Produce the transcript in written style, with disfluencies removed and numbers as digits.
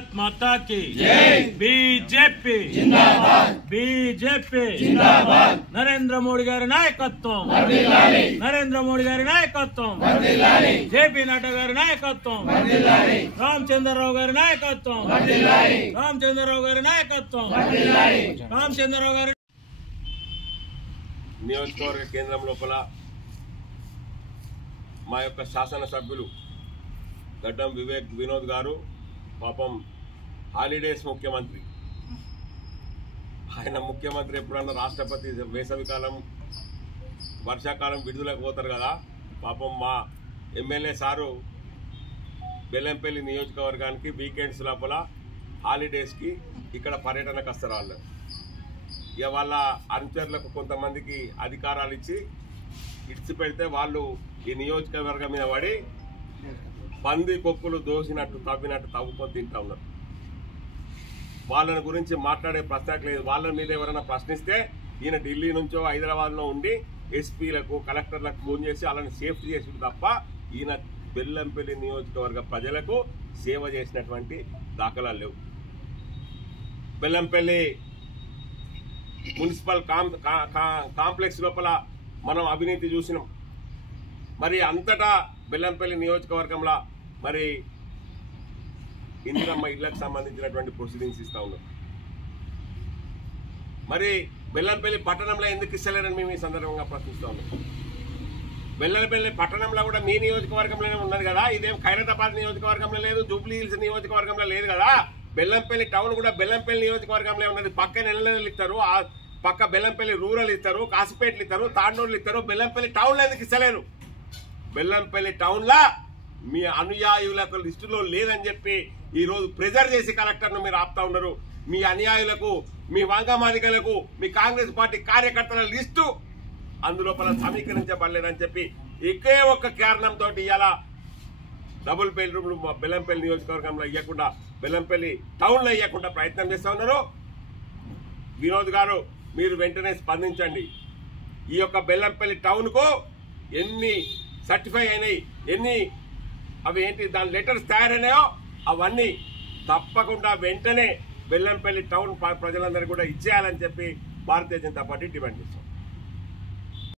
भारत माता की BJP BJP Narendra Modi गारी नायकत्వం नरेंद्र मोदी गारी नायकत्వం जेपी नड्डा गारी नायकत्వం रामचंद्रराव गारी नायकत्వం रामचंद्रराव गारी नायकत्వం रामचंद्रराव गारी నియోజకవర్గ కేంద్రం లోపల మా యొక్క శాసన సభ్యులు గడ్డం వినోద్ గారు పాపం హాలిడేస్ ముఖ్యమంత్రి. ఆయన ముఖ్యమంత్రి ఎప్పుడన్నా రాష్ట్రపతి వేసవికాలం వర్షాకాలం విడుదలకు పోతారు కదా. పాపం మా ఎమ్మెల్యే సారు బెల్లంపల్లి నియోజకవర్గానికి వీకెండ్స్ లోపల హాలిడేస్కి ఇక్కడ పర్యటనకు వస్తారు. వాళ్ళు ఇక వాళ్ళ అనుచరులకు కొంతమందికి అధికారాలు ఇచ్చి ఇడిచిపెడితే వాళ్ళు ఈ నియోజకవర్గం మీద పడి పంది కొక్కులు దోసినట్టు తవ్వినట్టు తవ్వుకొని తింటా ఉన్నారు. వాళ్ళని గురించి మాట్లాడే ప్రశ్నకు లేదు. వాళ్ళ మీద ఎవరైనా ప్రశ్నిస్తే ఈయన ఢిల్లీ నుంచో హైదరాబాద్లో ఉండి ఎస్పీలకు కలెక్టర్లకు ఫోన్ చేసి వాళ్ళని సేఫ్టీ చేసి తప్ప ఈయన బెల్లంపల్లి నియోజకవర్గ ప్రజలకు సేవ చేసినటువంటి దాఖలాలు లేవు. బెల్లంపల్లి మున్సిపల్ కాంప్లెక్స్ లోపల మనం అవినీతి చూసినాం. మరి అంతటా బెల్లంపల్లి నియోజకవర్గంలో మరి ఇందిరమ్మ ఇళ్లకు సంబంధించినటువంటి ప్రొసీడింగ్స్ ఇస్తా ఉన్నాం. మరి బెల్లంపల్లి పట్టణంలో ఎందుకు ఇస్తలేరని మేము ఈ సందర్భంగా ప్రశ్నిస్తా ఉన్నాం. బెల్లంపల్లి పట్టణంలో కూడా మీ నియోజకవర్గంలోనే ఉన్నది కదా. ఇదేం ఖైరతాబాద్ నియోజకవర్గంలో లేదు, జూబ్లీ హిల్స్ నియోజకవర్గంలో లేదు కదా. బెల్లంపల్లి టౌన్ కూడా బెల్లంపల్లి నియోజకవర్గంలో ఉన్నది. పక్క నెల్లలు ఇస్తారు, పక్క బెల్లంపల్లి రూరల్ ఇస్తారు, కాసిపేటలు ఇస్తారు, తాండూరులు ఇస్తారు. బెల్లంపల్లి టౌన్లో ఎందుకు ఇస్తలేరు? బెల్లంపల్లి టౌన్లో మీ అనుయాయులకు లిస్టులో లేదని చెప్పి ఈరోజు ప్రెజర్ చేసి కలెక్టర్ను మీరు ఆపుతా ఉన్నారు. మీ అనుయాయులకు, మీ వంగమాదికలకు, మీ కాంగ్రెస్ పార్టీ కార్యకర్తల లిస్టు అందులోపల సమీకరించబడలేదని చెప్పి ఒకే ఒక్క కారణంతో ఇవాళ డబుల్ బెడ్రూమ్లు బెల్లంపల్లి నియోజకవర్గంలో ఇవ్వకుండా బెల్లంపల్లి టౌన్లో ఇవ్వకుండా ప్రయత్నం చేస్తూ ఉన్నారు. వినోద్ గారు మీరు వెంటనే స్పందించండి. ఈ యొక్క బెల్లంపల్లి టౌన్కు ఎన్ని సర్టిఫై అయినాయి, ఎన్ని అవి ఏంటి దాని లెటర్స్ తయారైనాయో అవన్నీ తప్పకుండా వెంటనే బెల్లంపల్లి టౌన్ ప్రజలందరూ కూడా ఇచ్చేయాలని చెప్పి భారతీయ జనతా పార్టీ డిమాండ్ చేస్తాం.